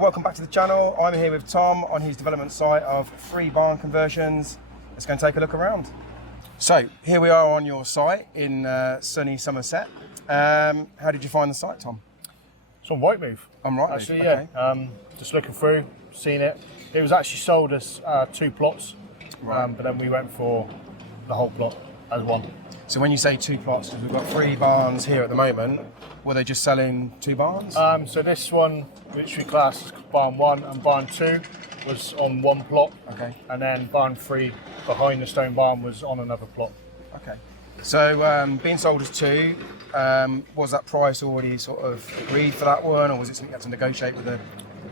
Welcome back to the channel. I'm here with Tom on his development site of 3 barn conversions. Let's go and take a look around. So here we are on your site in sunny Somerset. How did you find the site, Tom? It's on Rightmove. On Rightmove, actually, okay. yeah. Just looking through, seeing it. It was actually sold as 2 plots, Right. but then we went for the whole plot as one. So when you say 2 plots, because we've got 3 barns here at the moment, were they just selling 2 barns? So this one, which we class as barn 1 and barn 2, was on one plot. Okay. And then barn 3 behind the stone barn was on another plot. Okay. So being sold as 2, was that price already sort of agreed for that one, or was it something you had to negotiate with the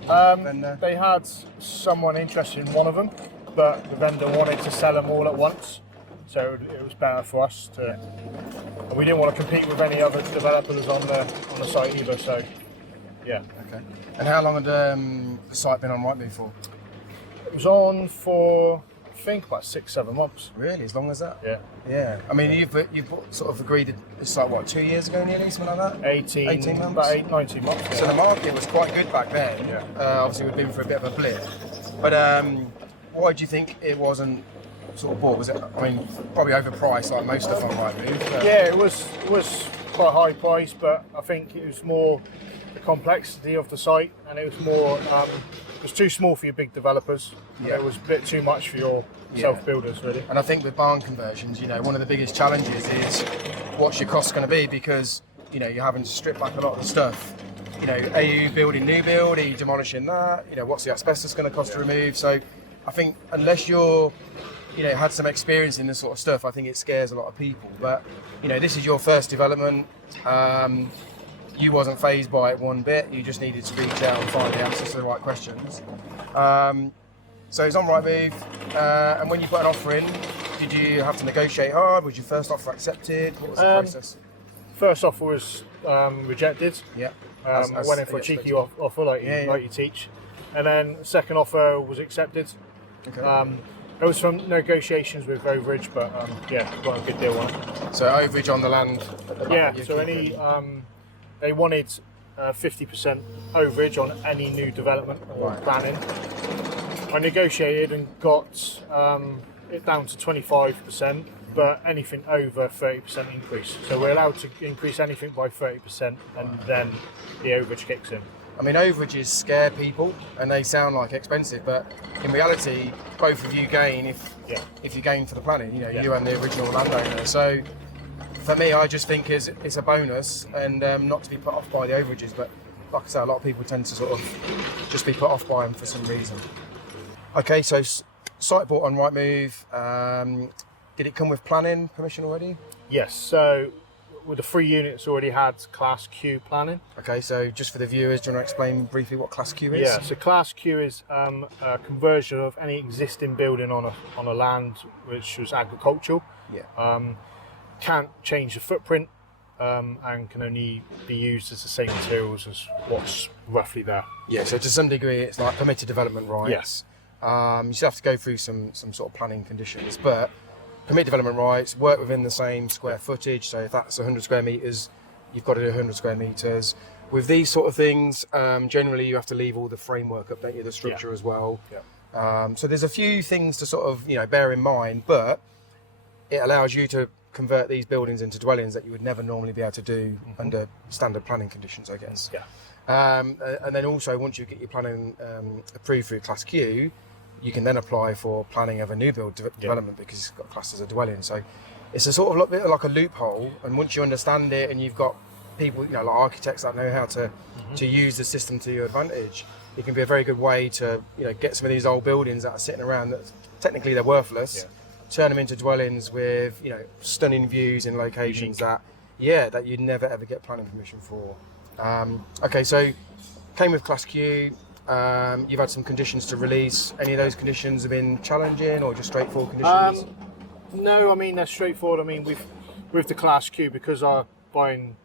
vendor? They had someone interested in one of them, but the vendor wanted to sell them all at once. So it was better for us to, and we didn't want to compete with any other developers on the site either. So, yeah. Okay. And how long had the site been on Rightmove for? It was on for I think about 6-7 months. Really, as long as that? Yeah. Yeah. I mean, you've sort of agreed it's like what, 2 years ago nearly, something like that? 18 months. About 19 months. Yeah. So the market was quite good back then. Yeah. Obviously, we've been through a bit of a blip. But why do you think it wasn't sort of bought? Was it, I mean, probably overpriced like most stuff on Rightmove? Yeah, it was quite high price, but I think it was more the complexity of the site, and it was more it was too small for your big developers. Yeah. It was a bit too much for your self-builders, really. And I think with barn conversions, you know, one of the biggest challenges is what's your cost going to be, because, you know, you're having to strip back a lot of the stuff. You know, are you building new build? Are you demolishing that? You know, what's the asbestos going to cost to remove? So I think unless you're, you know, had some experience in this sort of stuff, I think it scares a lot of people. But, you know, this is your first development. You wasn't fazed by it one bit. You just needed to reach out and find the answers to the right questions. So it's on Rightmove. And when you put an offer in, did you have to negotiate hard? Was your first offer accepted? What was the process? First offer was rejected. Yeah. I went in for a cheeky offer, like you teach. And then second offer was accepted. Okay. There was some negotiations with overage, but yeah, got a good deal on it. So overage on the land? Yeah, so they wanted 50% overage on any new development or planning. I negotiated and got it down to 25%, but anything over 30% increase. So we're allowed to increase anything by 30%, and then the overage kicks in. I mean, overages scare people, and they sound like expensive, but in reality, both of you gain if you gain for the planning. You know, you and the original landowner. So for me, I just think it's a bonus, and not to be put off by the overages. But like I say, a lot of people tend to sort of just be put off by them for some reason. Okay, so site bought on Rightmove. Did it come with planning permission already? Yes. So with the 3 units, already had Class Q planning. Okay, so just for the viewers, do you want to explain briefly what Class Q is? Yeah. So Class Q is a conversion of any existing building on a land which was agricultural. Yeah. Can't change the footprint, and can only be used as the same materials as what's roughly there. Yeah. So to some degree, it's like permitted development rights. Yes. You still have to go through some sort of planning conditions, but permitted development rights work within the same square footage. So if that's 100 square metres, you've got to do 100 square metres. With these sort of things, generally you have to leave all the framework up, don't you, the structure as well. Yeah. So there's a few things to sort of, you know, bear in mind, but it allows you to convert these buildings into dwellings that you would never normally be able to do under standard planning conditions, I guess. Yeah. And then also, once you get your planning approved through Class Q, you can then apply for planning of a new build development, because it's got classed as a dwelling. So it's a sort of bit like a loophole, and once you understand it and you've got people, you know, like architects that know how to use the system to your advantage, it can be a very good way to, you know, get some of these old buildings that are sitting around that technically they're worthless, turn them into dwellings with, you know, stunning views in locations that you'd never ever get planning permission for. Okay, so came with Class Q. You've had some conditions to release. Any of those conditions have been challenging or just straightforward conditions? No, I mean, they're straightforward. I mean, with the Class Q, because our buying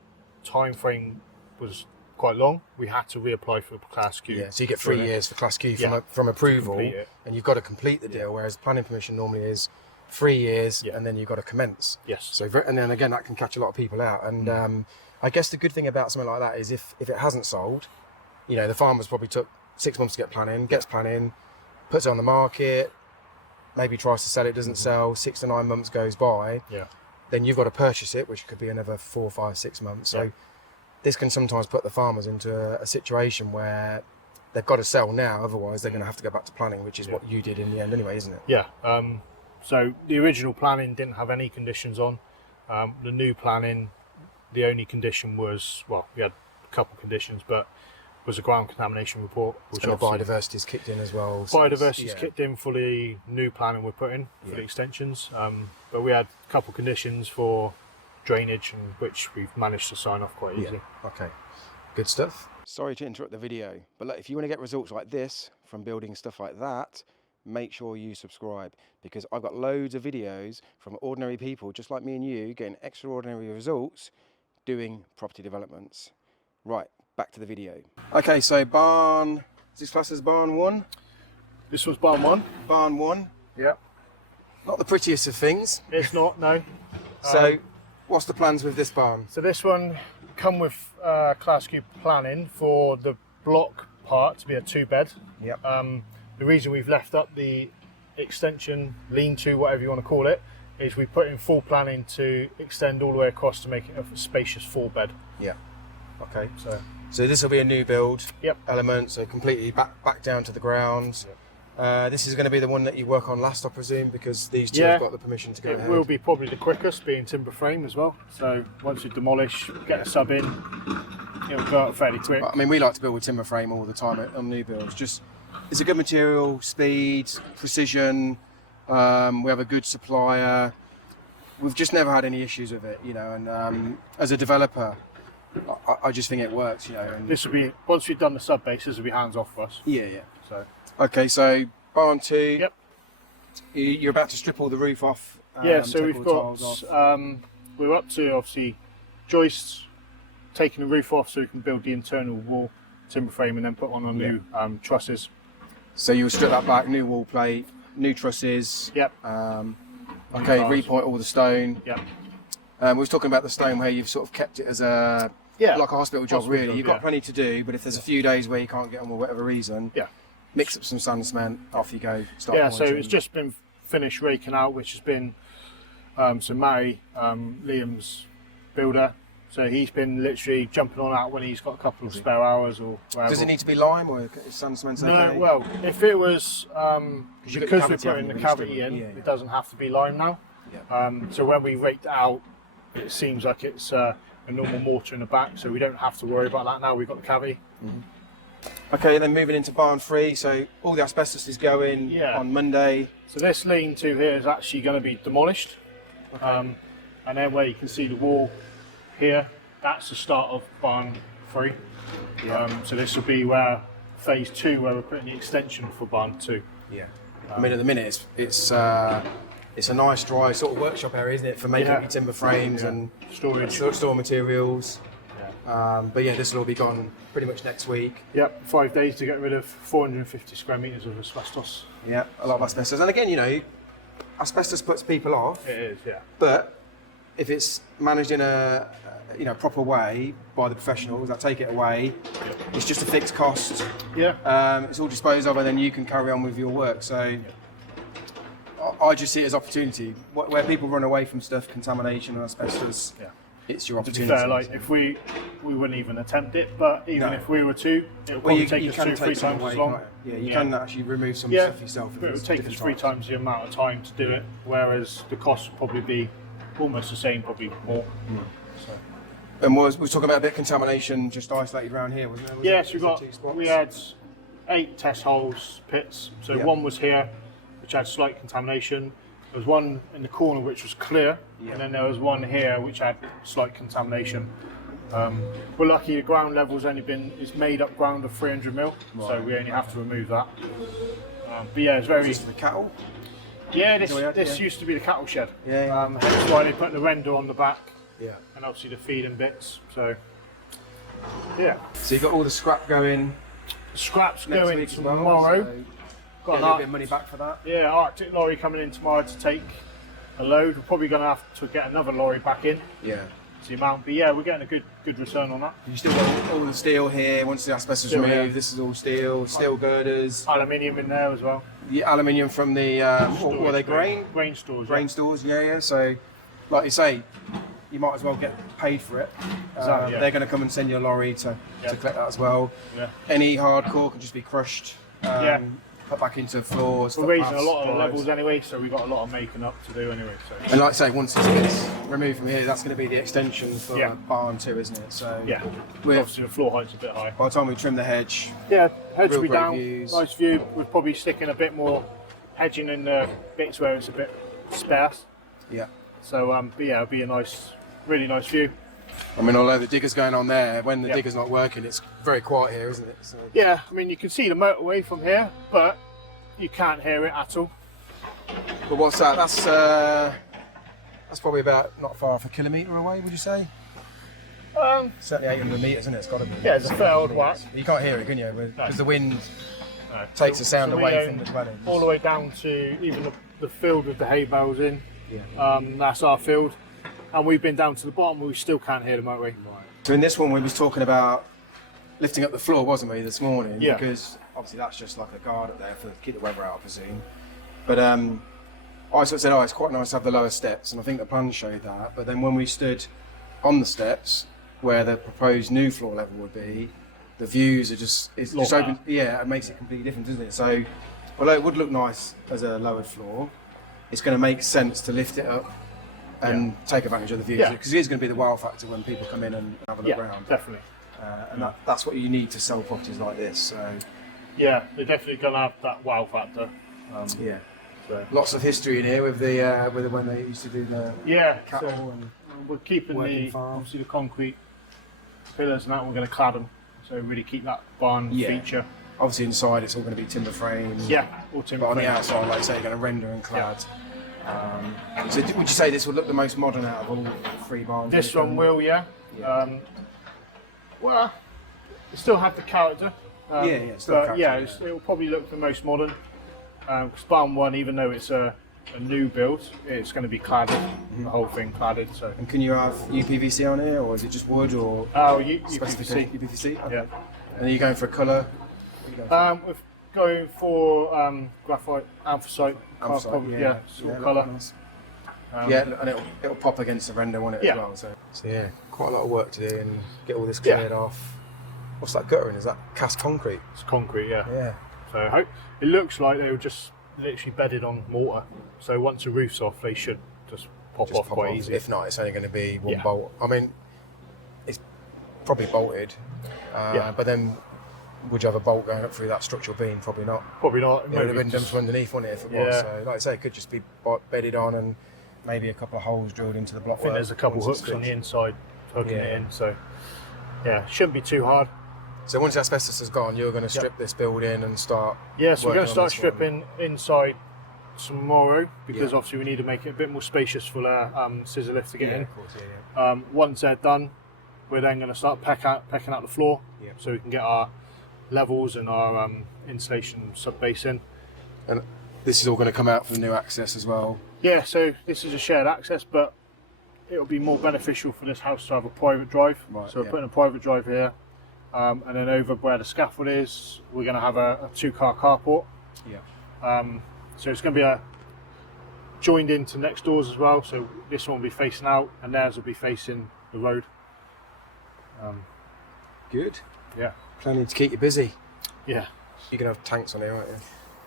time frame was quite long, we had to reapply for Class Q. Yeah, so you get 3 years for Class Q from approval, and you've got to complete the deal, whereas planning permission normally is 3 years, and then you've got to commence. Yes. So, and then again, that can catch a lot of people out. And I guess the good thing about something like that is if it hasn't sold, you know, the farmer's probably took 6 months to get planning, gets planning, puts it on the market, maybe tries to sell it, doesn't sell, 6 to 9 months goes by, then you've got to purchase it, which could be another 4, 5, 6 months. So this can sometimes put the farmers into a situation where they've got to sell now, otherwise they're going to have to go back to planning, which is what you did in the end anyway, isn't it? Yeah. So the original planning didn't have any conditions on. The new planning, the only condition was, well, we had a couple of conditions, but was a ground contamination report, which and the biodiversity's kicked in as well. Biodiversity's kicked in for the new planning we're putting for the extensions, but we had a couple of conditions for drainage, and which we've managed to sign off quite easily. Okay, good stuff. Sorry to interrupt the video, but look, if you want to get results like this from building stuff like that, make sure you subscribe, because I've got loads of videos from ordinary people just like me and you getting extraordinary results doing property developments. Right, back to the video. Okay, so barn, is this classed as barn 1? This was barn 1. Barn 1. Yeah. Not the prettiest of things. It's not, no. So what's the plans with this barn? So this one come with Class Q planning for the block part to be a 2-bed. Yep. The reason we've left up the extension, lean-to, whatever you want to call it, is we put in full planning to extend all the way across to make it a spacious 4-bed. Yeah. Okay. So this will be a new build element, so completely back down to the ground. Yep. This is going to be the one that you work on last, I presume, because these two have got the permission to go ahead. It will be probably the quickest, being timber frame as well. So once you demolish, get a sub in, it'll go out fairly quick. I mean, we like to build with timber frame all the time on new builds. Just, it's a good material, speed, precision. We have a good supplier. We've just never had any issues with it, you know. And as a developer, I just think it works, you know. And this will be, once we've done the sub base, this will be hands off for us. Yeah. So okay, so barn 2. Yep. You're about to strip all the roof off. So we've got we're up to obviously joists, taking the roof off so we can build the internal wall timber frame and then put on our new trusses. So you'll strip that back, new wall plate, new trusses. Yep. Okay, repoint all the stone. Yep. We was talking about the stone where you've sort of kept it as like a hospital job, really. You've got plenty to do, but if there's a few days where you can't get on for whatever reason, mix up some sand cement, off you go. Start so it's just been finished raking out, which has been so Mary, Liam's builder. So he's been literally jumping on out when he's got a couple of spare hours or whatever. Does it need to be lime or is sand cement okay? No, well, if it was, because we're putting the cavity in, it doesn't have to be lime now. Yeah. So when we raked it out, it seems like it's a normal mortar in the back, so we don't have to worry about that now. We've got the cavity. Okay, then moving into barn 3, so all the asbestos is going on Monday. So this lean-to here is actually going to be demolished. Okay. And then where you can see the wall here, that's the start of barn 3. So this will be where phase 2, where we're putting the extension for barn 2. Yeah. I mean, at the minute it's a nice dry sort of workshop area, isn't it, for making your timber frames and storage, store materials. But yeah, this will all be gone pretty much next week. Yep, 5 days to get rid of 450 square metres of asbestos. Yeah, a lot of asbestos. And again, you know, asbestos puts people off. It is, yeah. But if it's managed in a proper way by the professionals that take it away, it's just a fixed cost. Yeah. It's all disposed of, and then you can carry on with your work. So I just see it as opportunity. Where people run away from stuff, contamination and asbestos, it's your opportunity. To be fair, like if we wouldn't even attempt it, but even if we were to, it would probably take us 2-3 times as long. Yeah, you can actually remove some stuff yourself. But it would take us 3 times the amount of time to do it, whereas the cost would probably be almost the same, probably more. So. And we're talking about a bit of contamination just isolated around here, wasn't there? We had 8 test holes, pits. So one was here, which had slight contamination. There was one in the corner which was clear, and then there was one here which had slight contamination. We're lucky the ground level's it's made up ground of 300 mil, so we only have to remove that. But yeah, it's very. Is this for the cattle? Yeah, this used to be the cattle shed. Hence why they put the render on the back. Yeah. And obviously the feeding bits. So yeah. So you've got all the scrap going. Scrap's going tomorrow. So got a little bit of money back for that. Yeah, Arctic lorry coming in tomorrow to take a load. We're probably going to have to get another lorry back in. Yeah. the amount. But yeah, we're getting a good return on that. You still got all the steel here. Once the asbestos Still removed, here. this is all steel girders. Aluminium in there as well. The aluminium from the what were they, grain? Grain stores. Grain stores, yeah. So, like you say, you might as well get paid for it. Exactly, yeah. They're going to come and send you a lorry to collect that as well. Yeah. Any hardcore can just be crushed, put back into floors. We're raising a lot of levels anyway, so we've got a lot of making up to do anyway. So. And like I say, once this gets removed from here, that's going to be the extension for barn too, isn't it? So yeah, obviously the floor height's a bit high. By the time we trim the hedge, hedge will be down. Views. Nice view. We're probably sticking a bit more hedging in the bits where it's a bit sparse. Yeah. So but yeah, it'll be a really nice view. I mean, although the digger's going on there, when the digger's not working, it's very quiet here, isn't it? So. Yeah, I mean, you can see the motorway from here, but you can't hear it at all. But what's that? That's probably about not far off a kilometre away, would you say? Certainly 800 metres, isn't it? It's got to be. Yeah, it's a fair old whack. You can't hear it, can you? Because the wind takes the sound away from the dwellings. All the way down to even the field with the hay bales in. Yeah. That's our field. And we've been down to the bottom, we still can't hear the motorway. So in this one, we was talking about lifting up the floor, wasn't we, this morning? Yeah. Because obviously that's just like a guard up there to keep the weather out, I presume. But I sort of said, it's quite nice to have the lower steps, and I think the plan showed that. But then when we stood on the steps, where the proposed new floor level would be, the views are just open. Yeah, it makes it completely different, doesn't it? So, although it would look nice as a lowered floor, it's going to make sense to lift it up and take advantage of the views, because it is going to be the wow factor when people come in and have a look around. Definitely. And that's what you need to sell properties like this. So. Yeah, they're definitely going to have that wow factor. So. Lots of history in here with when they used to do the cattle and we're keeping obviously the concrete pillars and that. We're going to clad them, so really keep that barn feature. Obviously inside it's all going to be timber frames. Yeah, all timber. But on the outside, like I say, you're going to render and clad. So would you say this would look the most modern out of all three barns? This one will, well, it still have the character. It will probably look the most modern. Because barn one, even though it's a new build, it's going to be cladded, the whole thing cladded. So. And can you have UPVC on here, or is it just wood, or? UPVC. UPVC. Okay. Yeah. And are you going for a colour? We're going for graphite, anthracite. Colour. Nice. And it'll pop against the render, won't it, as well? So yeah, quite a lot of work to do and get all this cleared off. What's that guttering? Is that cast concrete? It's concrete, yeah. Yeah. So it looks like they were just literally bedded on mortar. So once the roof's off, they should just pop off quite easy. If not, it's only going to be one bolt. I mean, it's probably bolted, but then would you have a bolt going up through that structural beam? Probably not. Probably not. It would have been done from underneath, wouldn't it, if it was? So, like I say, it could just be bedded on and maybe a couple of holes drilled into the block. I think there's a couple hooks on the inside hooking it in, so yeah, shouldn't be too hard. So once the asbestos is gone, you're going to strip this building and start. Yeah, so we're going to start stripping inside tomorrow because obviously we need to make it a bit more spacious for the scissor lift to get in. Of course, once they're done, we're then going to start pecking out the floor so we can get our levels and our insulation sub base in. And this is all going to come out for the new access as well. Yeah, so this is a shared access, but it'll be more beneficial for this house to have a private drive. Right, so we're putting a private drive here, and then over where the scaffold is, we're going to have a two-car carport. Yeah. So it's going to be joined into next doors as well. So this one will be facing out, and theirs will be facing the road. Good. Yeah. Planning to keep you busy. Yeah. You can have tanks on here, aren't you?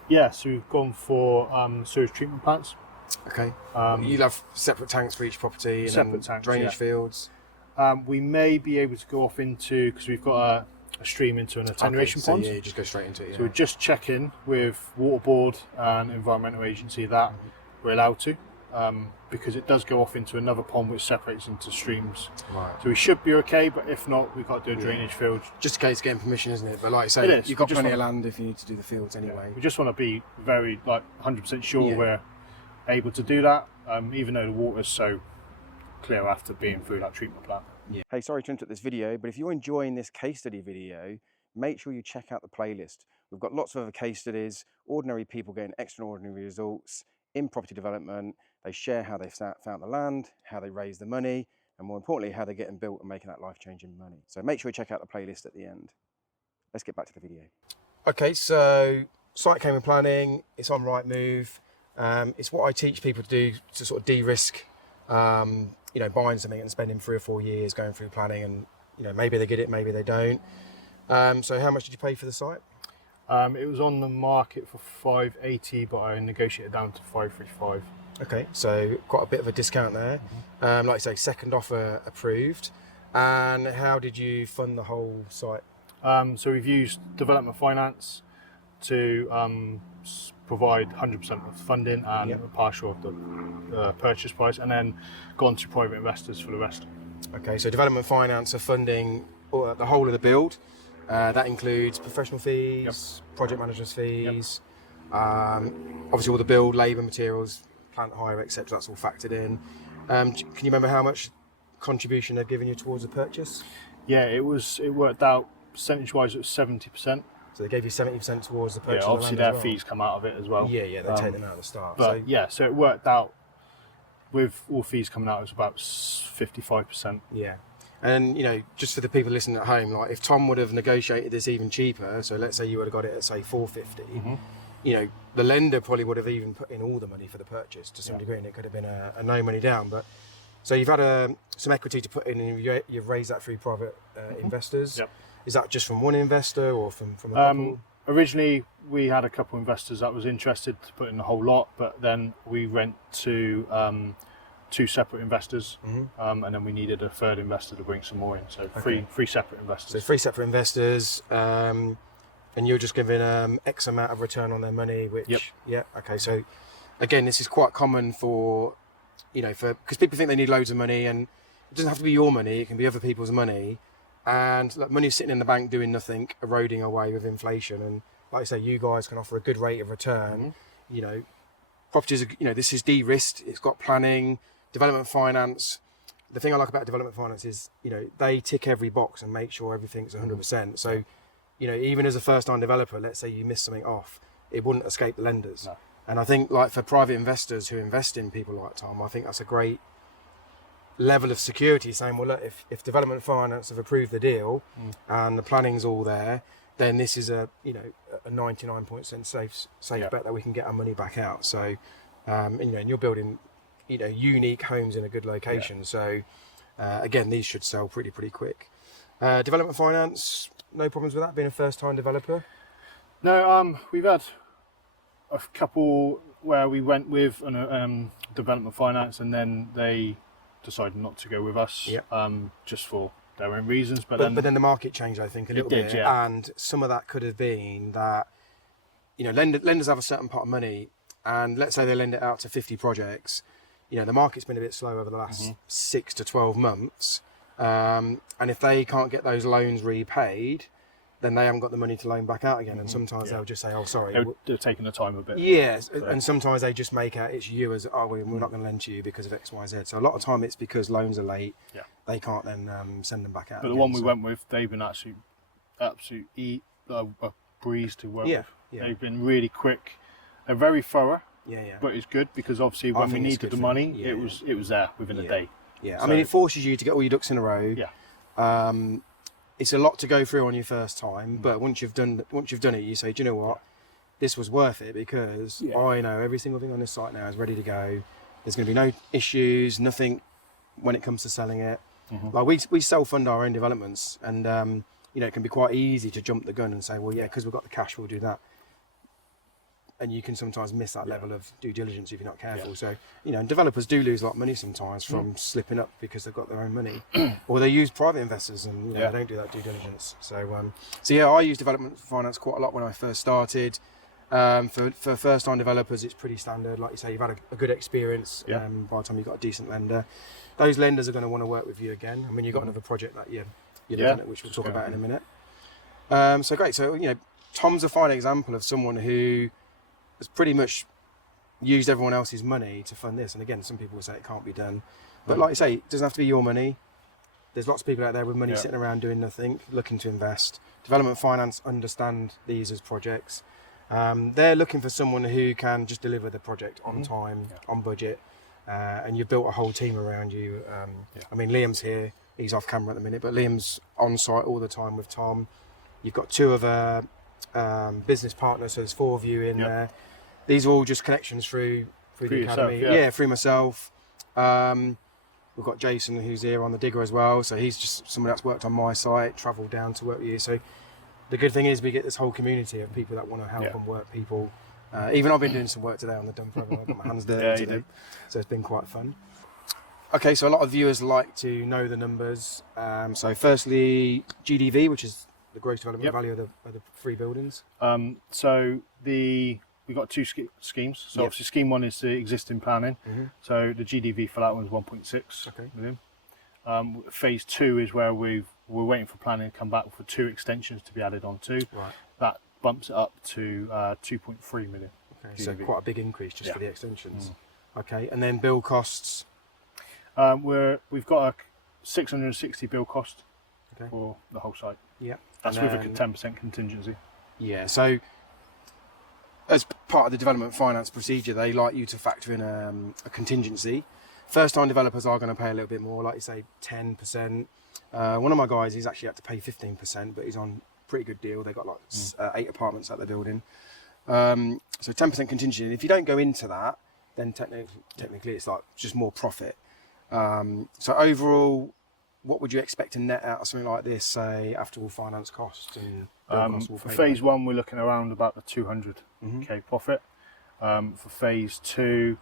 Yeah. So we've gone for sewage treatment plants. Okay. You'll have separate tanks for each property, separate tanks, drainage fields. We may be able to go off into, because we've got a stream into an attenuation pond. Yeah, you just go straight into it. So we're just checking with Water Board and Environmental Agency that we're allowed to, because it does go off into another pond which separates into streams. Right. So we should be okay, but if not, we've got to do a drainage field. Just in case getting permission, isn't it? But like I say, you've got plenty of land if you need to do the fields anyway. We just want to be very 100% sure we're able to do that, even though the water's so clear after being through that treatment plant. Yeah. Hey, sorry to interrupt this video, but if you're enjoying this case study video, make sure you check out the playlist. We've got lots of other case studies, ordinary people getting extraordinary results in property development. They share how they found the land, how they raised the money, and more importantly, how they're getting built and making that life-changing money. So make sure you check out the playlist at the end. Let's get back to the video. Okay, so site came in planning, it's on Rightmove. It's what I teach people to do to sort of de-risk, you know, buying something and spending 3 or 4 years going through planning, and you know, maybe they get it, maybe they don't. So how much did you pay for the site? It was on the market for 580, but I negotiated down to 535. Okay, so quite a bit of a discount there. Like I say, second offer approved. And how did you fund the whole site? So we've used development finance to provide 100% of funding and a partial of the purchase price, and then gone to private investors for the rest. Okay, so development finance are funding the whole of the build. That includes professional fees, project managers' fees, obviously all the build, labour, materials, plant hire, etc. That's all factored in. Can you remember how much contribution they've given you towards the purchase? Yeah, it worked out percentage-wise. It was 70%. So they gave you 70% towards the purchase. Yeah, obviously their well. fees come out of it as well. Yeah, they take them out at the start. But So yeah, so it worked out with all fees coming out. It was about 55%. yeah. And, you know, just for the people listening at home, like if Tom would have negotiated this even cheaper, so let's say you would have got it at, say, 450, you know, the lender probably would have even put in all the money for the purchase to some degree, and it could have been a no money down. But so you've had some equity to put in, and you've raised that through private investors. Yep. Is that just from one investor or from a couple? Originally, we had a couple of investors that was interested to put in the whole lot, but then we went to 2 separate investors, and then we needed a third investor to bring some more in. So three separate investors. So 3 separate investors, and you're just giving X amount of return on their money, which, okay. So again, this is quite common for, you know, because people think they need loads of money, and it doesn't have to be your money, it can be other people's money. And like, money's sitting in the bank doing nothing, eroding away with inflation. And like I say, you guys can offer a good rate of return. You know, properties, you know, this is de-risked, it's got planning, development finance. The thing I like about development finance is, you know, they tick every box and make sure everything's 100%. So, you know, even as a first-time developer, let's say you miss something off, it wouldn't escape the lenders. No. And I think, like, for private investors who invest in people like Tom, I think that's a great level of security, saying, well, look, if development finance have approved the deal and the planning's all there, then this is a 99% safe bet that we can get our money back out. So, and, you know, and you're building, you know, unique homes in a good location. So again, these should sell pretty quick. Development finance, no problems with that, being a first-time developer? No, we've had a couple where we went with development finance, and then they decided not to go with us, just for their own reasons. But then the market changed, I think, a little bit, and some of that could have been that, you know, lenders have a certain pot of money, and let's say they lend it out to 50 projects. You know, the market's been a bit slow over the last 6 to 12 months, and if they can't get those loans repaid, then they haven't got the money to loan back out again. And sometimes they'll just say, oh, sorry. They're taking the time a bit. Yes, and sometimes they just make out it's you as, oh, we're not going to lend to you because of X, Y, Z. So a lot of time it's because loans are late. Yeah. They can't then send them back out. But the one we went with, they've been absolute a breeze to work with. Yeah. They've been really quick. They're very thorough. Yeah. But it's good because obviously when we needed the money, it was there within a day. Yeah. So, I mean, it forces you to get all your ducks in a row. Yeah. It's a lot to go through on your first time, but once you've done it, you say, do you know what? This was worth it because I know every single thing on this site now is ready to go. There's going to be no issues, nothing when it comes to selling it. Like we self-fund our own developments, and you know, it can be quite easy to jump the gun and say, well, yeah, because we've got the cash, we'll do that. And you can sometimes miss that level of due diligence if you're not careful. So, you know, and developers do lose a lot of money sometimes from slipping up because they've got their own money, or they use private investors and you know, they don't do that due diligence. So, yeah, I use development finance quite a lot when I first started. For first-time developers, it's pretty standard. Like you say, you've had a good experience by the time you've got a decent lender. Those lenders are going to want to work with you again. I mean, you've got another project that you're looking at, which we'll talk about in a minute. So great. So, you know, Tom's a fine example of someone who has pretty much used everyone else's money to fund this. And again, some people will say it can't be done. But like you say, it doesn't have to be your money. There's lots of people out there with money sitting around doing nothing, looking to invest. Development finance understand these as projects. They're looking for someone who can just deliver the project on time, on budget. and you've built a whole team around you. I mean, Liam's here, he's off camera at the minute, but Liam's on site all the time with Tom. You've got 2 other business partners, so there's 4 of you in there. These are all just connections through the academy. Yourself, Through myself. We've got Jason, who's here on the digger as well, so he's just someone that's worked on my site, travelled down to work with you. So the good thing is we get this whole community of people that want to help and work people. Even I've been doing some work today on the dumper. I've got my hands dirty today, so it's been quite fun. Okay, so a lot of viewers like to know the numbers. So firstly, GDV, which is the gross development value of the 3 buildings. We've got 2 schemes. So obviously scheme 1 is the existing planning. So the GDV for that one is 1.6 million. Phase 2 is where we're waiting for planning to come back for 2 extensions to be added on to. That bumps it up to 2.3 million. Okay, so quite a big increase just for the extensions. Okay, and then build costs. We've got a 660 build cost for the whole site. Yeah, that's with a 10% contingency. Yeah, so as part of the development finance procedure, they like you to factor in a contingency. First-time developers are going to pay a little bit more, like you say, 10%. One of my guys, he's actually had to pay 15%, but he's on a pretty good deal. They've got like 8 apartments that they're building. So 10% contingency. And if you don't go into that, then technically it's like just more profit. So overall, what would you expect to net out of something like this, say, after all finance costs and for phase 1, we're looking around about the 200k profit. For phase 2,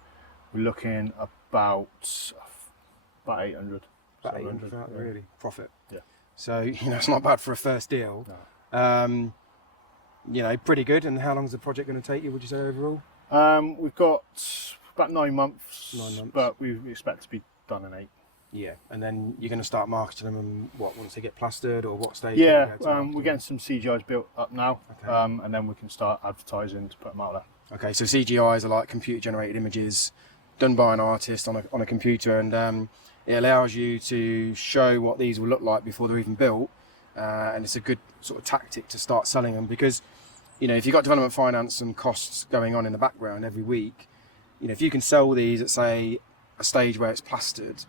we're looking about 800. About 800, really, profit. Yeah. So, it's not bad for a first deal. No. Pretty good. And how long is the project going to take you, would you say, overall? We've got about 9 months. 9 months. But we expect to be done in 8. Yeah, and then you're going to start marketing them, and once they get plastered, or what stage? Yeah, we're getting some CGIs built up now, okay. And then we can start advertising to put them out there. Okay, so CGIs are like computer-generated images done by an artist on a computer, and it allows you to show what these will look like before they're even built, and it's a good sort of tactic to start selling them, because if you've got development finance and costs going on in the background every week, if you can sell these at, say, a stage where it's plastered,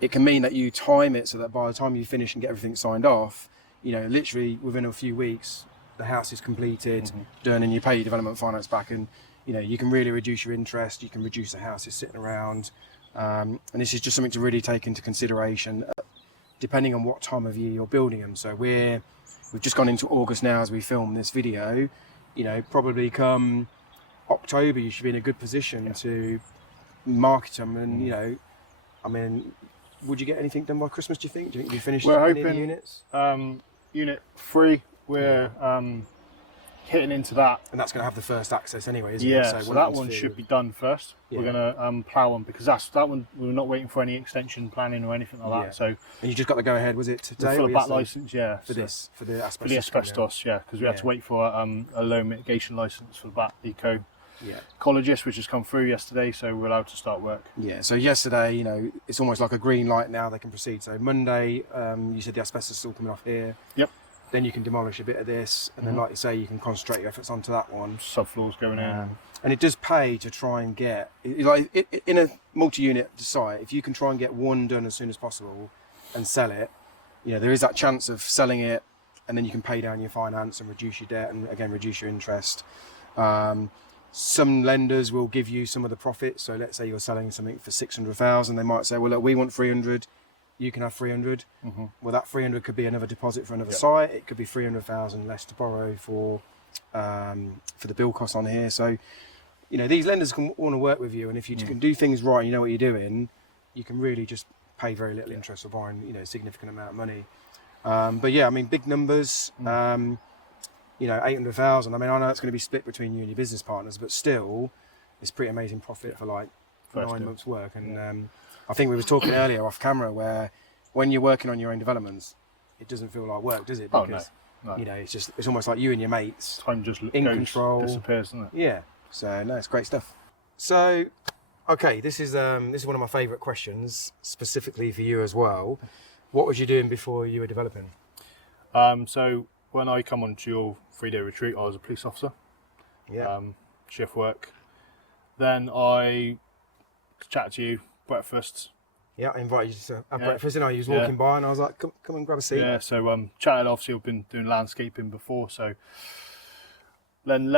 it can mean that you time it so that by the time you finish and get everything signed off, literally within a few weeks, the house is completed, done, and you pay your development finance back, and you can really reduce your interest, you can reduce the houses sitting around, and this is just something to really take into consideration, depending on what time of year you're building them. So we've just gone into August now as we film this video. Probably come October, you should be in a good position to market them, and would you get anything done by Christmas, do you think? Do you think you finished any of the units? Unit 3, we're hitting into that. And that's going to have the first access anyway, isn't it? Yeah, so that one should be done first. Yeah. We're going to plough on, because that one, we're not waiting for any extension planning or anything like that. So, and you just got to go ahead, was it today? For the back licence, yeah. For the asbestos? For the asbestos, yeah, because we had to wait for a low mitigation licence for the back eco. Ecologist, which has come through yesterday, so we're allowed to start work. Yeah, so yesterday, it's almost like a green light now, they can proceed. So Monday, you said the asbestos is all coming off here. Yep. Then you can demolish a bit of this, and then, like you say, you can concentrate your efforts onto that one. Subfloors going in. And it does pay to try and get, in a multi-unit site, if you can try and get one done as soon as possible and sell it, there is that chance of selling it, and then you can pay down your finance and reduce your debt, and again, reduce your interest. Some lenders will give you some of the profit. So let's say you're selling something for 600,000, they might say, well, look, we want 300, you can have 300. Well, that 300 could be another deposit for another site. It could be 300,000 less to borrow for the bill costs on here. So, these lenders can want to work with you, and if you can do things right, you know what you're doing, you can really just pay very little interest for buying, a significant amount of money. But yeah, I mean, big numbers. 800,000. I mean, I know it's going to be split between you and your business partners, but still, it's pretty amazing profit for like 9 months' work. And I think we were talking earlier off camera where when you're working on your own developments, it doesn't feel like work, does it? Because no. it's almost like you and your mates. Time just in control, disappears, doesn't it? Yeah. So no, it's great stuff. So, okay, this is one of my favourite questions, specifically for you as well. What was you doing before you were developing? So when I come onto your 3-day retreat, I was a police officer. Yeah. Shift work. Then I chat to you, breakfast. Yeah, I invited you to have Yeah. breakfast, and I was walking by, and I was like, "Come and grab a seat." Yeah, so chatted. Obviously, I've been doing landscaping before, so then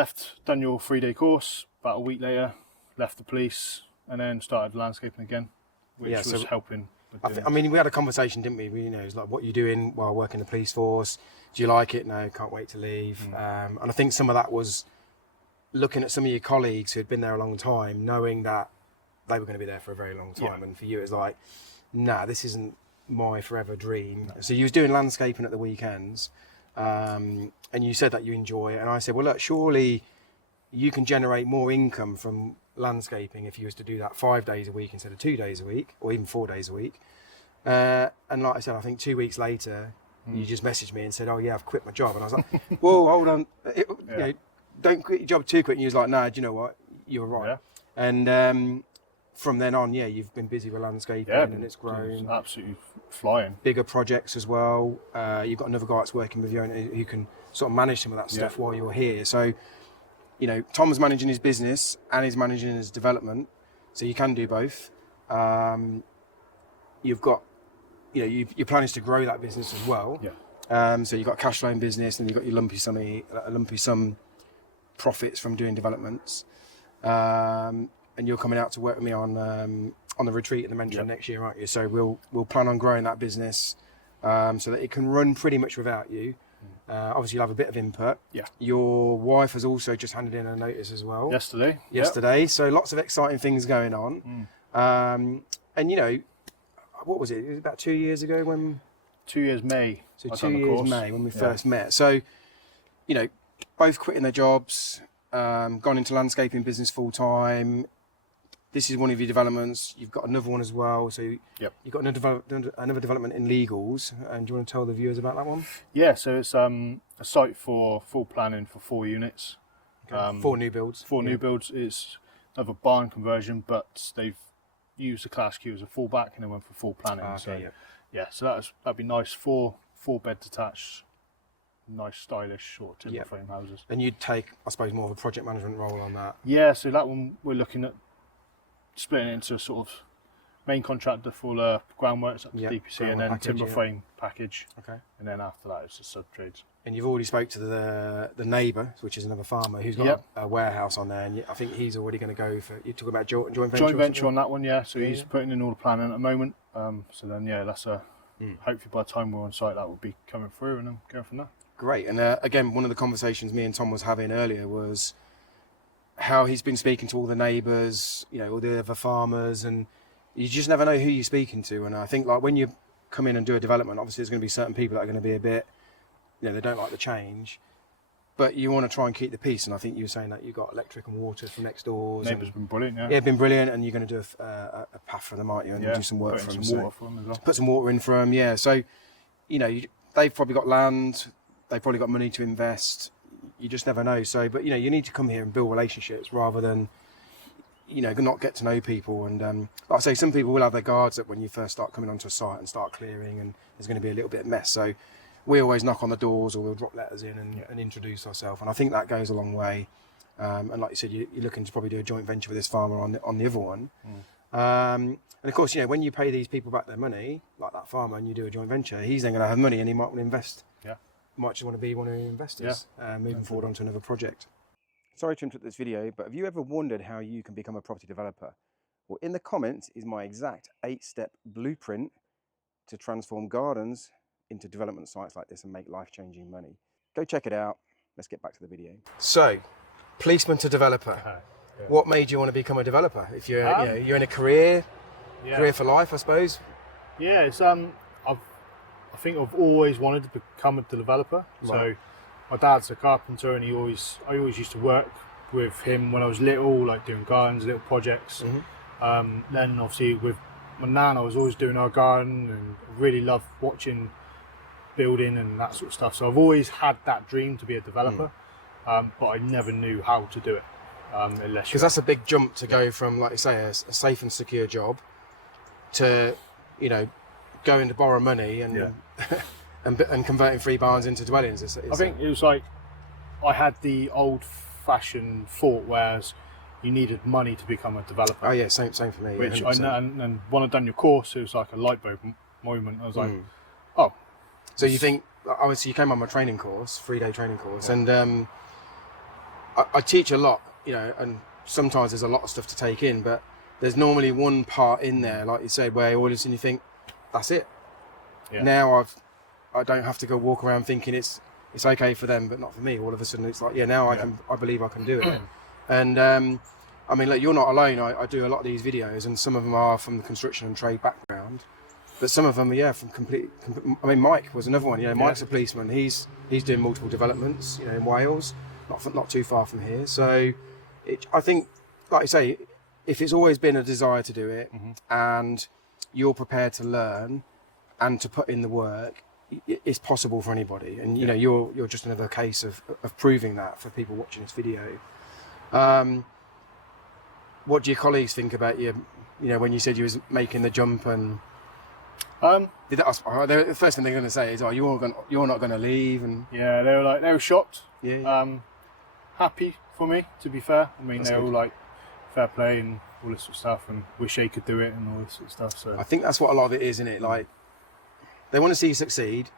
done your 3-day course. About a week later, left the police, and then started landscaping again, which was helping. I mean, we had a conversation, didn't we? You know, it's like, what you're doing while working the police force. Do you like it? No, can't wait to leave. And I think some of that was looking at some of your colleagues who had been there a long time, knowing that they were going to be there for a very long time. Yeah. And for you, it's like, nah, this isn't my forever dream. No. So you was doing landscaping at the weekends, and you said that you enjoy it. And I said, well, look, surely you can generate more income from landscaping if you was to do that 5 days a week instead of 2 days a week, or even 4 days a week. And like I said, I think 2 weeks later, you just messaged me and said, oh yeah, I've quit my job. And I was like, whoa, hold on. You know, don't quit your job too quick. And you was like, no, do you know what? You were right. Yeah. And from then on, yeah, you've been busy with landscaping, and it's grown. It's absolutely flying. Bigger projects as well. You've got another guy that's working with you who can sort of manage some of that stuff while you're here. So, you know, Tom's managing his business and he's managing his development. So you can do both. You've got, you know, your plan is to grow that business as well. Yeah. So you've got a cash flowing business, and you've got your lumpy sum profits from doing developments. And you're coming out to work with me on the retreat and the mentoring next year, aren't you? So we'll plan on growing that business so that it can run pretty much without you. Obviously, you'll have a bit of input. Yeah. Your wife has also just handed in a notice as well. Yesterday. So lots of exciting things going on. And you know, what was it? It was about 2 years ago when. 2 years May. So 2 years May when we first met. So, you know, both quitting their jobs, gone into landscaping business full time. This is one of your developments. You've got another one as well. So you've got another development in legals. And do you want to tell the viewers about that one? Yeah, so it's a site for full planning for 4 units. Okay. 4 new builds. 4 new builds. It's another barn conversion, but they've used the Class Q as a fallback and then went for full planning. Okay, so that'd be nice. 4 bed detached, nice stylish sort of timber frame houses. And you'd take, I suppose, more of a project management role on that. Yeah, so that one we're looking at splitting it into a sort of main contractor for groundworks up to DPC, and then timber frame package. Okay. And then after that, it's the sub trades. And you've already spoke to the neighbour, which is another farmer who's got a warehouse on there, and I think he's already going to go for. You talk about joint venture. Joint venture on that one, yeah. So he's putting in all the planning at the moment. So then, that's hopefully by the time we're on site, that will be coming through, and then going from there. Great. And again, one of the conversations me and Tom was having earlier was how he's been speaking to all the neighbours, you know, all the other farmers, and you just never know who you're speaking to. And I think, like, when you come in and do a development, obviously there's going to be certain people that are going to be a bit, you know, they don't like the change, but you want to try and keep the peace. And I think you were saying that you got electric and water from next doors. Neighbours have been brilliant, yeah, been brilliant. And you're going to do a path for them, aren't you? And do some work for them. Some water for them as well. Put some water in for them, yeah. So, you know, they've probably got land, they've probably got money to invest. You just never know. So, but you know, you need to come here and build relationships rather than, you know, not get to know people. And like I say, some people will have their guards up when you first start coming onto a site and start clearing, and there's going to be a little bit of mess. So we always knock on the doors, or we'll drop letters in and introduce ourselves. And I think that goes a long way. And like you said, you're looking to probably do a joint venture with this farmer on the other one. And of course, you know, when you pay these people back their money, like that farmer, and you do a joint venture, he's then going to have money, and he might want to invest. Might just want to be one of the investors moving forward onto another project. Sorry to interrupt this video, but have you ever wondered how you can become a property developer? Well, in the comments is my exact 8-step blueprint to transform gardens into development sites like this and make life-changing money. Go check it out. Let's get back to the video. So, policeman to developer. What made you want to become a developer? If you're, you know, you're in a career for life, I suppose. Yeah, it's I think I've always wanted to become a developer. Right. So my dad's a carpenter, and I always used to work with him when I was little, like doing gardens, little projects. Then obviously with my nan, I was always doing our garden, and I really loved watching building and that sort of stuff. So I've always had that dream to be a developer, but I never knew how to do it. Because that's a big jump to go from, like you say, a safe and secure job to, you know, going to borrow money and and converting 3 barns into dwellings. I think it was like I had the old-fashioned thought, whereas you needed money to become a developer. Oh yeah, same for me. Which 100%. and when I done your course, it was like a light bulb moment. I was like, oh. So you think, obviously you came on my training course, 3-day training course, and I teach a lot, you know, and sometimes there's a lot of stuff to take in, but there's normally one part in there, like you said, where all of a sudden you think, that's it. Yeah. Now I don't have to go walk around thinking it's okay for them, but not for me. All of a sudden it's like, yeah, now I believe I can do it. And I mean, look, you're not alone. I do a lot of these videos, and some of them are from the construction and trade background, but some of them are, yeah, from complete. I mean, Mike was another one. You know, Mike's a policeman. He's doing multiple developments, you know, in Wales, not too far from here. So, I think, like I say, if it's always been a desire to do it, and you're prepared to learn and to put in the work, it's possible for anybody. And you know, you're just another case of proving that for people watching this video. What do your colleagues think about you? You know, when you said you was making the jump, and the first thing they're going to say is, "Oh, you're not going to leave." And yeah, they were shocked. Yeah. Happy for me, to be fair. I mean, That's they were good. all like, fair play and all this sort of stuff, and wish they could do it and all this sort of stuff. So I think that's what a lot of it is, isn't it? Like, they want to see you succeed,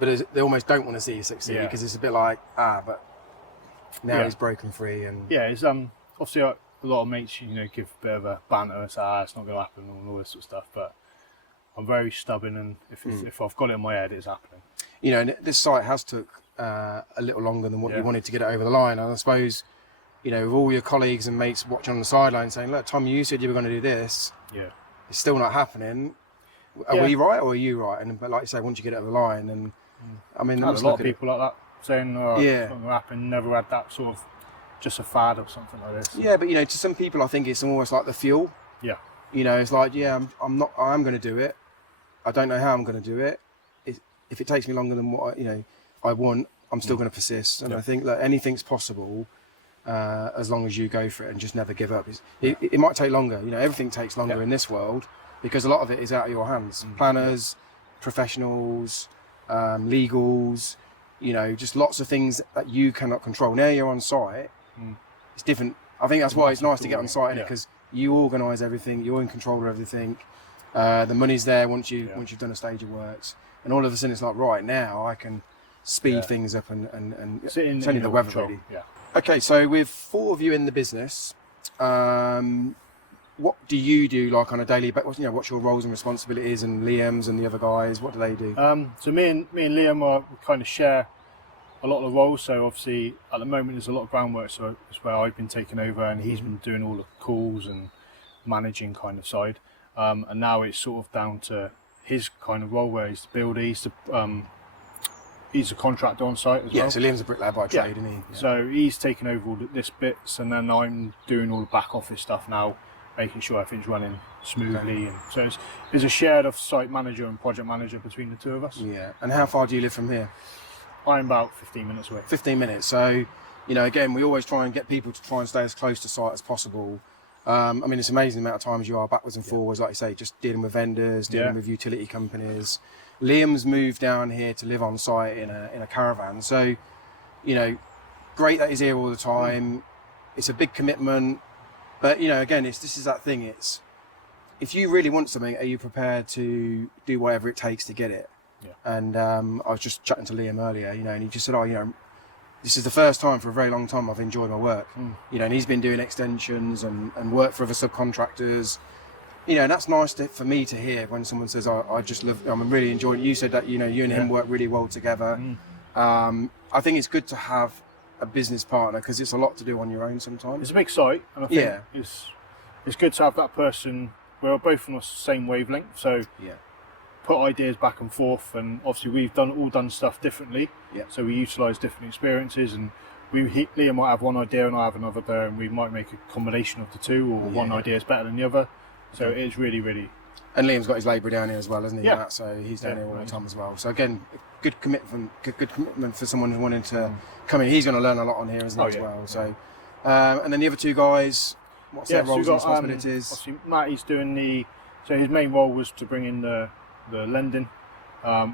but they almost don't want to see you succeed, because it's a bit like, but now he's broken free. And yeah, it's obviously a lot of mates, you know, give a bit of a banter and say, it's not going to happen and all this sort of stuff, but I'm very stubborn, and if I've got it in my head, it's happening. You know, and this site has took a little longer than what you wanted to get it over the line, and I suppose, you know, with all your colleagues and mates watching on the sideline saying, look, Tom, you said you were going to do this, it's still not happening. Are we right, or are you right? But like you say, once you get it over the line, and I mean, I had a lot of people like that saying, it's not going to happen, never had that sort of just a fad or something like this. Yeah, but you know, to some people, I think it's almost like the fuel. Yeah. You know, it's like, I am going to do it. I don't know how I'm going to do it. If it takes me longer than what I want, I'm still going to persist. And I think that anything's possible as long as you go for it and just never give up. It might take longer. You know, everything takes longer in this world, because a lot of it is out of your hands. Planners, professionals, legals, you know, just lots of things that you cannot control. Now you're on site, it's different. I think that's why it's nice to get on site, because you organise everything, you're in control of everything. The money's there once you've done a stage of works, and all of a sudden it's like, right, now I can speed things up and it's only the weather really. Okay, so with 4 of you in the business, what do you do, like, on a daily basis? You know, what's your roles and responsibilities, and Liam's and the other guys, what do they do? So me and Liam we kind of share a lot of the roles. So obviously at the moment there's a lot of groundwork, so it's where I've been taking over, and he's been doing all the calls and managing kind of side. And now it's sort of down to his kind of role, where he's the builder, he's a contractor on site as well. Yeah, so Liam's a bricklayer by trade, isn't he? Yeah. So he's taking over all this bits, and then I'm doing all the back office stuff now, making sure everything's running smoothly. And so it's a shared of site manager and project manager between the 2 of us. Yeah. And how far do you live from here? I'm about 15 minutes away. 15 minutes. So, you know, again, we always try and get people to try and stay as close to site as possible. I mean, it's amazing the amount of times you are backwards and forwards, like you say, just dealing with vendors, dealing with utility companies. Liam's moved down here to live on site in a caravan. So, you know, great that he's here all the time. It's a big commitment. But, you know, again, this is that thing. It's, if you really want something, are you prepared to do whatever it takes to get it? Yeah. And I was just chatting to Liam earlier, you know, and he just said, you know, this is the first time for a very long time I've enjoyed my work. You know, and he's been doing extensions and work for other subcontractors. You know, and that's nice for me to hear when someone says, I just love, I'm really enjoying it. You said that, you know, you and him work really well together. I think it's good to have a business partner, because it's a lot to do on your own sometimes. It's a big site, and I think it's good to have that person. We're both on the same wavelength, so put ideas back and forth, and obviously we've all done stuff differently, so we utilise different experiences, and Liam might have one idea and I have another there, and we might make a combination of the 2, or one idea is better than the other. So it's really, really. And Liam's got his labour down here as well, hasn't he? Yeah. Matt? So he's down here all the time as well. So again, good commitment for someone who's wanting to come in. He's going to learn a lot on here, isn't he, as well? So, and then the other 2 guys, what's their roles and responsibilities? Obviously, Matt, he's doing so his main role was to bring in the lending,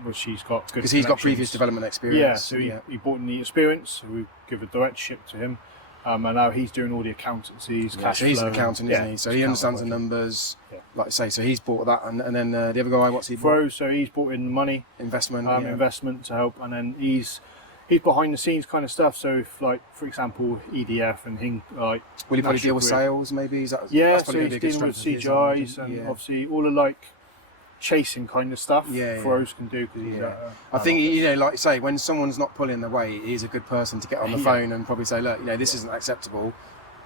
which he's got good. Because he's got previous development experience. Yeah, so he brought in the experience. So we give a directorship to him. and now he's doing all the accountancies, cash so he's flow, an accountant, isn't he? So he understands the numbers, like I say. So he's bought that, and then the other guy, what's he bought? So he's brought in the money, investment to help, and then he's behind the scenes kind of stuff. So if, like, for example, EDF and him, like, will he probably deal with sales? Maybe so he's dealing with CGIs and obviously all the like chasing kind of stuff. Throws can do because he's. I think like you say, when someone's not pulling the weight, he's a good person to get on the phone and probably say, look, this isn't acceptable.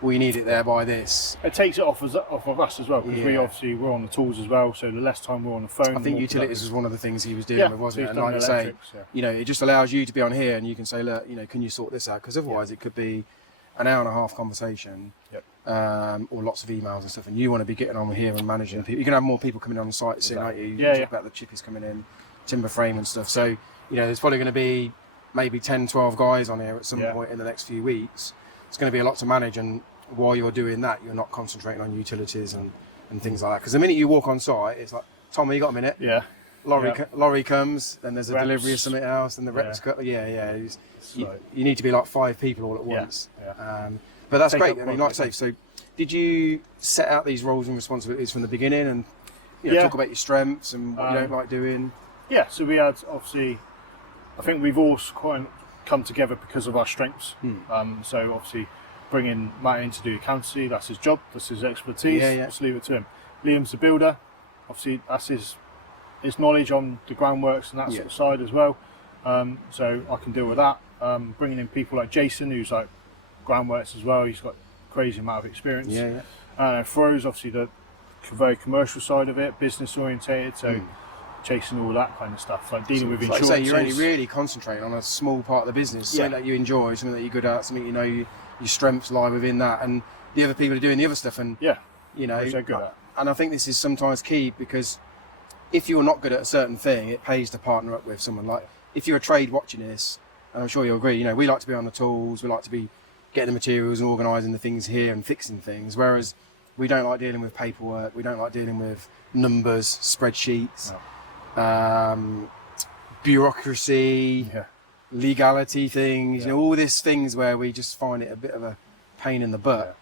We need it there by this. It takes it off of us as well, because we're on the tools as well. So the less time we're on the phone. I think utilities was one of the things he was dealing with, wasn't it? And like you say, it just allows you to be on here and you can say, look, can you sort this out? Because otherwise it could be an hour and a half conversation, or lots of emails and stuff, and you want to be getting on here and managing people. You can have more people coming on site soon, aren't you? You talk about the chippies coming in, timber frame and stuff. So there's probably going to be maybe 10, 12 guys on here at some point in the next few weeks. It's going to be a lot to manage, and while you're doing that, you're not concentrating on utilities and things like that. Because the minute you walk on site, it's like, Tommy, you got a minute? Lorry comes, then there's a delivery of something else, and the reps you need to be like 5 people all at once. But that's great. I mean, like I say, so did you set out these roles and responsibilities from the beginning, and talk about your strengths and what you don't like doing? Yeah, so we had, obviously, I think we've all quite come together because of our strengths. So obviously bringing Matt in to do accountancy, that's his job, that's his expertise. Let's leave it to him. Liam's the builder, obviously that's his knowledge on the groundworks and that sort of side as well. So I can deal with that. Bringing in people like Jason, who's like groundworks as well, he's got a crazy amount of experience. Throws, obviously the very commercial side of it, business orientated, so chasing all that kind of stuff, like dealing with insurance. Like you say, you're only really concentrating on a small part of the business, something that you enjoy, something that you're good at, something your strengths lie within that, and the other people are doing the other stuff, and which they're good at. And I think this is sometimes key, because if you're not good at a certain thing, it pays to partner up with someone. Like if you're a trade watching this, and I'm sure you'll agree, we like to be on the tools, we like to be getting the materials and organising the things here and fixing things, whereas we don't like dealing with paperwork, we don't like dealing with numbers, spreadsheets, bureaucracy, legality things, all these things where we just find it a bit of a pain in the butt.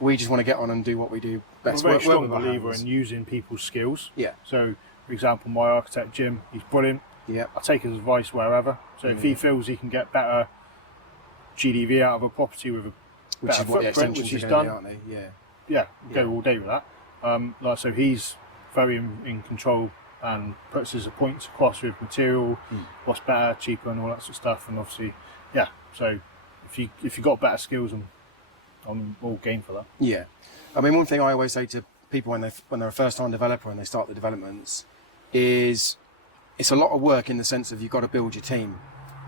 We just want to get on and do what we do best. I'm a very strong believer in using people's skills. So, for example, my architect Jim, he's brilliant. I take his advice wherever. So if he feels he can get better GDV out of a property with a better footprint, which he's done, aren't they? go all day with that. So he's very in control and puts his points across with material, what's better, cheaper, and all that sort of stuff. And obviously, so if you got better skills, I'm all game for that. I mean, one thing I always say to people when they're a first-time developer and they start the developments is it's a lot of work, in the sense of you've got to build your team.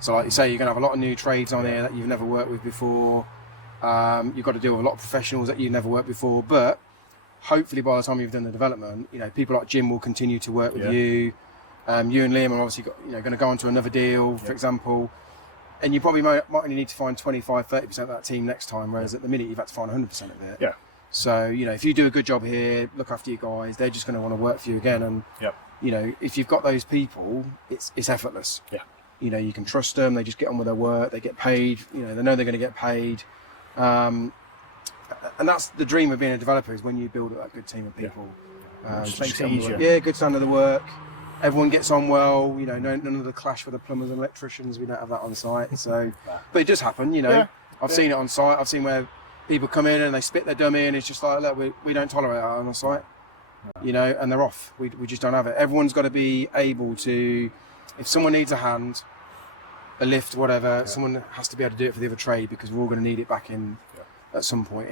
So like you say, you're going to have a lot of new trades on here that you've never worked with before. You've got to deal with a lot of professionals that you've never worked before, but hopefully by the time you've done the development, people like Jim will continue to work with you. You and Liam are obviously going to go on to another deal, for example, and you probably might only need to find 25-30% of that team next time, whereas at the minute you've had to find 100% of it. So if you do a good job here, look after your guys, they're just going to want to work for you again, and if you've got those people, it's effortless. You can trust them, they just get on with their work, they get paid, they know they're going to get paid. And that's the dream of being a developer, is when you build a good team of people. Just makes it easier. Good standard of work. Everyone gets on well. None of the clash with the plumbers and electricians. We don't have that on site. So, but it does happen. I've seen it on site. I've seen where people come in and they spit their dummy, and it's just like, look, we don't tolerate that on the site. And they're off. We just don't have it. Everyone's got to be able to, if someone needs a hand, a lift, whatever, someone has to be able to do it for the other trade, because we're all going to need it back in. At some point,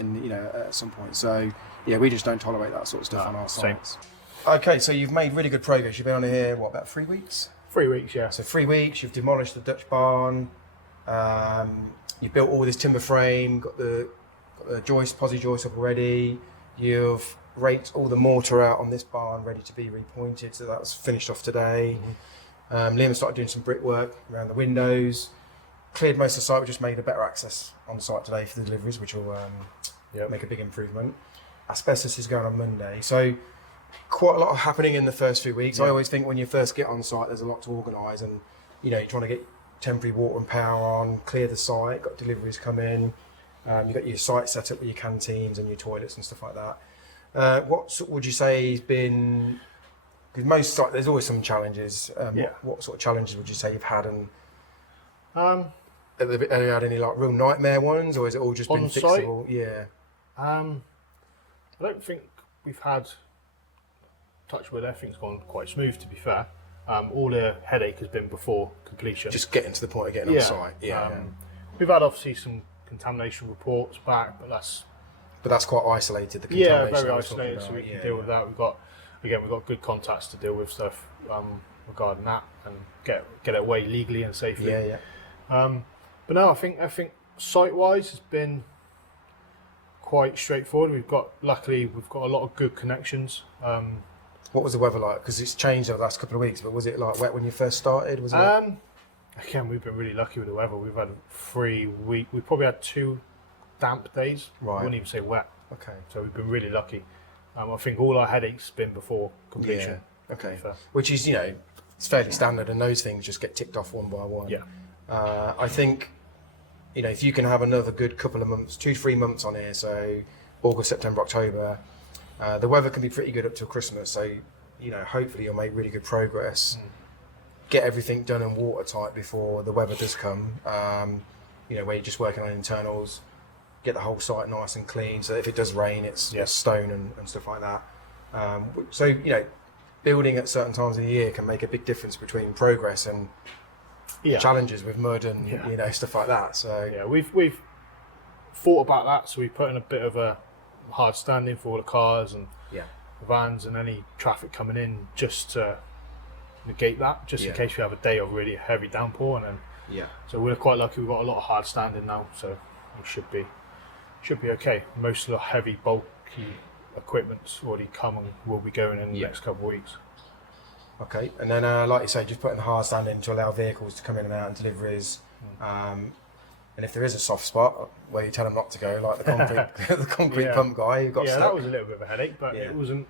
So we just don't tolerate that sort of stuff on our sites. Okay, so you've made really good progress. You've been on here, about 3 weeks? 3 weeks, yeah. So 3 weeks. You've demolished the Dutch barn. You've built all this timber frame. Got the posi joist up already. You've raked all the mortar out on this barn, ready to be repointed. So that's finished off today. Liam started doing some brickwork around the windows. Cleared most of the site. We just made a better access on the site today for the deliveries, which will make a big improvement. Asbestos is going on Monday, so quite a lot happening in the first few weeks. I always think when you first get on site, there's a lot to organise, and you're trying to get temporary water and power on, clear the site, got deliveries come in, You've got your site set up with your canteens and your toilets and stuff like that. Would you say has been? Because most sites, there's always some challenges. What sort of challenges would you say you've had? And have you had any like real nightmare ones, or has it all just been fixable? Yeah. I don't think we've had, touch wood, everything's gone quite smooth, to be fair. All the headache has been before completion. Just getting to the point of getting on site. We've had obviously some contamination reports back, but that's quite isolated. The very contamination isolated, so we can deal with that. We've got good contacts to deal with stuff regarding that and get it away legally and safely. But no, I think site-wise has been quite straightforward. Luckily we've got a lot of good connections. What was the weather like? Because it's changed over the last couple of weeks, but was it like wet when you first started? Was it? Again, we've been really lucky with the weather. We've had 3 weeks. We probably had 2 damp days. Right. I wouldn't even say wet. Okay. So we've been really lucky. I think all our headaches been before completion. Yeah. Okay. Which is, it's fairly standard, and those things just get ticked off one by one. Yeah. I think, if you can have another good couple of months, 2-3 months on here, so August, September, October, the weather can be pretty good up till Christmas. So, hopefully you'll make really good progress. Get everything done and watertight before the weather does come. Where you're just working on internals, get the whole site nice and clean. So if it does rain, it's stone and stuff like that. So building at certain times of the year can make a big difference between progress and challenges with mud and stuff like that. So we've thought about that. So we put in a bit of a hard standing for all the cars and the vans and any traffic coming in, just to negate that, just in case we have a day of really heavy downpour. And then so we're quite lucky. We've got a lot of hard standing now, so we should be okay. Most of the heavy bulky equipment's already come and will be going in the next couple of weeks. Okay, and then like you say, just putting the hard stand in to allow vehicles to come in and out and deliveries. And if there is a soft spot where you tell them not to go, like the concrete pump guy who got stuck. That was a little bit of a headache, but it wasn't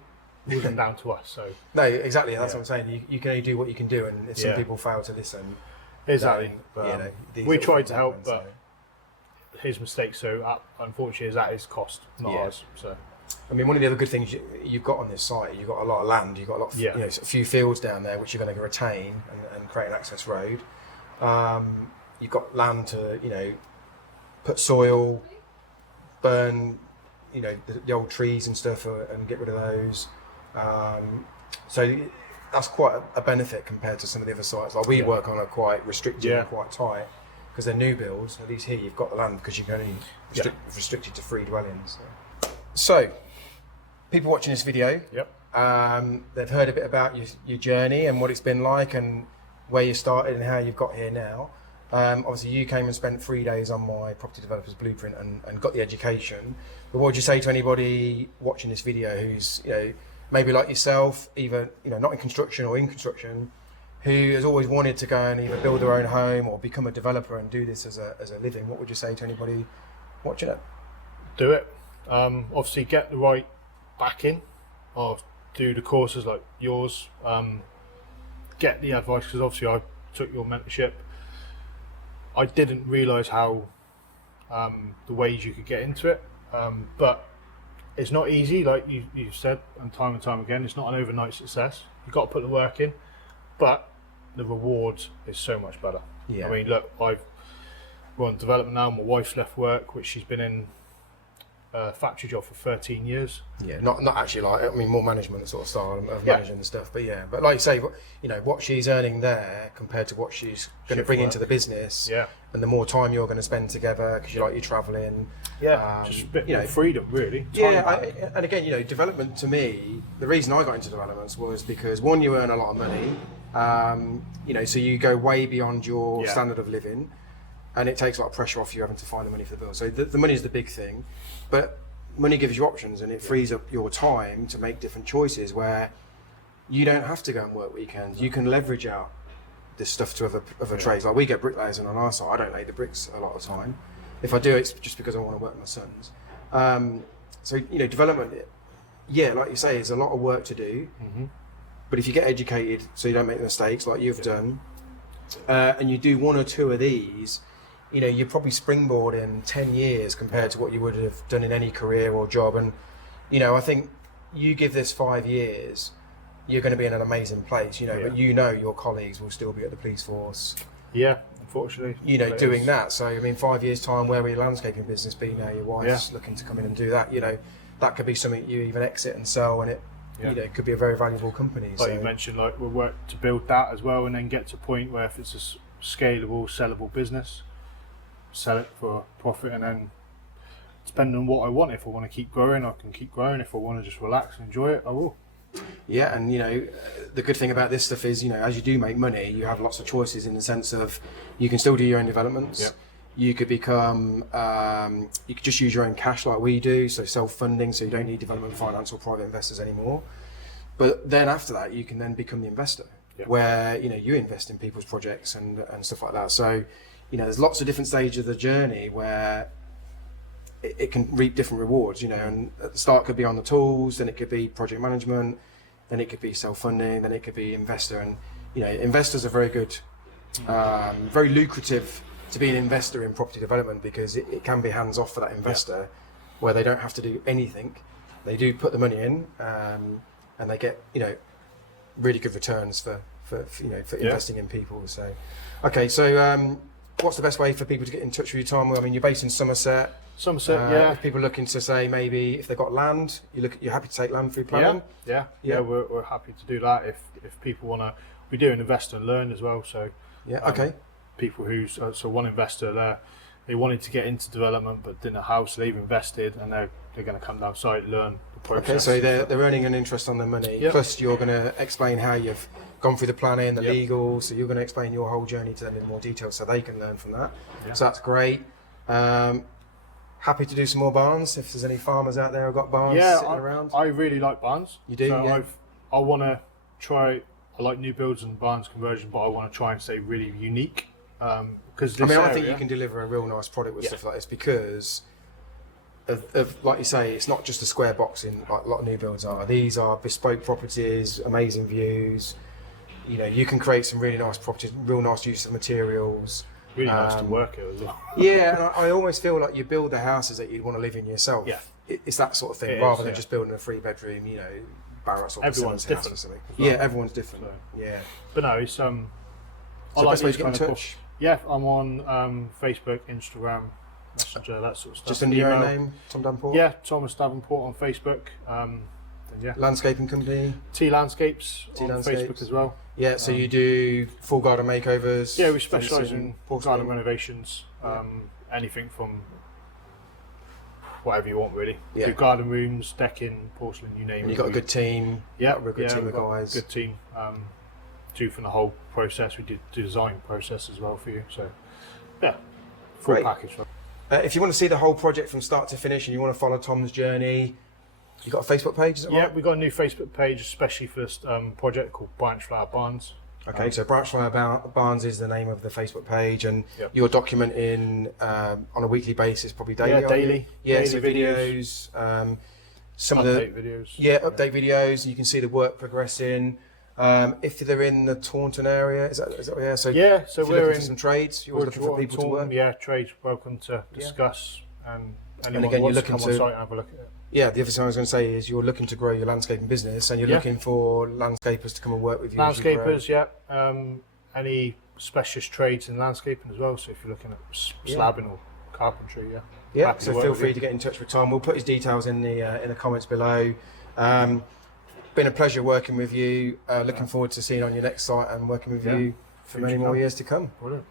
down to us. So no, exactly. That's what I'm saying. You can only do what you can do, and if some people fail to listen, exactly. Then, we tried to help, but his mistake. So unfortunately, is at his cost, not ours. So. I mean, one of the other good things you've got on this site, you've got a lot of land, you've got a lot of, a few fields down there which you're going to retain and create an access road. You've got land to, put soil, burn, the old trees and stuff and get rid of those. So that's quite a benefit compared to some of the other sites. Like we work on are quite restricted and quite tight because they're new builds. At least here you've got the land because you can only restricted to 3 dwellings. So, people watching this video, they've heard a bit about your journey and what it's been like and where you started and how you've got here now. Obviously, you came and spent 3 days on my property developer's blueprint and got the education. But what would you say to anybody watching this video who's, maybe like yourself, either not in construction or in construction, who has always wanted to go and either build their own home or become a developer and do this as a living? What would you say to anybody watching it? Do it. Obviously get the right backing, or do the courses like yours, get the advice, because obviously I took your mentorship. I didn't realise how the ways you could get into it, but it's not easy, like you've said and time again, it's not an overnight success. You've got to put the work in, but the reward is so much better. I mean, look, we're on development now. My wife's left work, which she's been in factory job for 13 years. Not actually more management sort of style of managing the stuff, but like you say, what she's earning there compared to what she's going to bring into the business, and the more time you're going to spend together because you're travelling, just a bit more freedom, really. And again, development to me, the reason I got into developments was because one, you earn a lot of money, so you go way beyond your standard of living. And it takes a lot of pressure off you having to find the money for the bill. So the money is the big thing, but money gives you options and it frees up your time to make different choices where you don't have to go and work weekends. You can leverage out this stuff to other trades. Like we get bricklayers in on our side. I don't lay the bricks a lot of the time. If I do, it's just because I want to work with my sons. So development, like you say, is a lot of work to do. But if you get educated so you don't make mistakes like you've done, and you do 1 or 2 of these, you know, you're probably springboarding 10 years compared to what you would have done in any career or job. And, you know, I think you give this 5 years, you're going to be in an amazing place, you know, but you know your colleagues will still be at the police force. Yeah, unfortunately. You know, doing that. So, I mean, 5 years' time, where will your landscaping business be now? Your wife's looking to come in and do that. You know, that could be something you even exit and sell, and it, you know, it could be a very valuable company. Like so. you mentioned, like we'll work to build that as well, and then get to a point where if it's a scalable, sellable business, sell it for a profit, and then depending on what I want, if I want to keep growing, I can keep growing. If I want to just relax and enjoy it, I will. Yeah, and you know, the good thing about this stuff is, you know, as you do make money, you have lots of choices in the sense of you can still do your own developments. Yep. You could become, you could just use your own cash like we do, so self-funding, so you don't need development finance or private investors anymore. But then after that, you can then become the investor, where, you know, you invest in people's projects and stuff like that. So, you know, there's lots of different stages of the journey where it can reap different rewards, you know, and at the start it could be on the tools, then it could be project management, then it could be self-funding, then it could be investor. And, you know, investors are very good, very lucrative to be an investor in property development, because it can be hands-off for that investor, where they don't have to do anything. They do put the money in, and they get, you know, really good returns for you know, for investing in people. So, okay, so what's the best way for people to get in touch with you, Tom? I mean, you're based in Somerset. Somerset, If people are looking to say, maybe if they've got land, you're happy to take land through planning? Yeah, we're happy to do that if people want to. We do an investor and learn as well. So okay. People so one investor they wanted to get into development but didn't know how, so they've invested and they're going to come down site, learn the process. Okay, so they're earning an interest on their money. Plus, you're going to explain how you've gone through the planning, the legal. So you're going to explain your whole journey to them in more detail, so they can learn from that. So that's great. Happy to do some more barns. If there's any farmers out there who've got barns sitting around. I really like barns. You do? So I want to try. I like new builds and barns conversion, but I want to try and stay really unique. Because I think you can deliver a real nice product with stuff like this, because of like you say, it's not just a square box in like a lot of new builds are. These are bespoke properties, amazing views. You know, you can create some really nice properties, real nice use of materials. Really nice to work at as well. Yeah, and I almost feel like you build the houses that you'd want to live in yourself. Yeah. It's that sort of thing, rather than just building a 3-bedroom, you know, Barratt's or everyone's different house or something. Well. Yeah, everyone's different. So, but no, it's So I like best way these to get in touch. Yeah, I'm on Facebook, Instagram, Messenger, that sort of stuff. Just under your own name, Tom Davenport? Yeah, Thomas Davenport on Facebook. Landscaping company? T Landscapes on Facebook as well. Yeah, so you do full garden makeovers? Yeah, we specialise in garden renovations. Anything from whatever you want, really. Yeah. Do garden rooms, decking, porcelain, you name it. And you've got a good team? Yeah, a good team of guys? Good team. Do from the whole process. We did design process as well for you. So, yeah, full package. If you want to see the whole project from start to finish and you want to follow Tom's journey, you've got a Facebook page, is it right? We've got a new Facebook page, especially for this project called Branch Flower Barns. Okay, so Branch Flower Barns is the name of the Facebook page, and you're documenting on a weekly basis, probably daily. Yeah, daily. Yeah, daily so videos. Some update of the videos. Yeah, update videos. You can see the work progressing. If they're in the Taunton area, is that So if we're looking in for some trades. You're always looking for people to work. Yeah, trades welcome to discuss, and anyone again, wants you're to looking come on site and have a look at it. Yeah, the other thing I was going to say is you're looking to grow your landscaping business, and you're looking for landscapers to come and work with you. Landscapers, any specialist trades in landscaping as well. So if you're looking at slabbing or carpentry, yeah. So feel free to get in touch with Tom. We'll put his details in the comments below. Been a pleasure working with you. Looking forward to seeing you on your next site and working with you for many more years to come. Brilliant.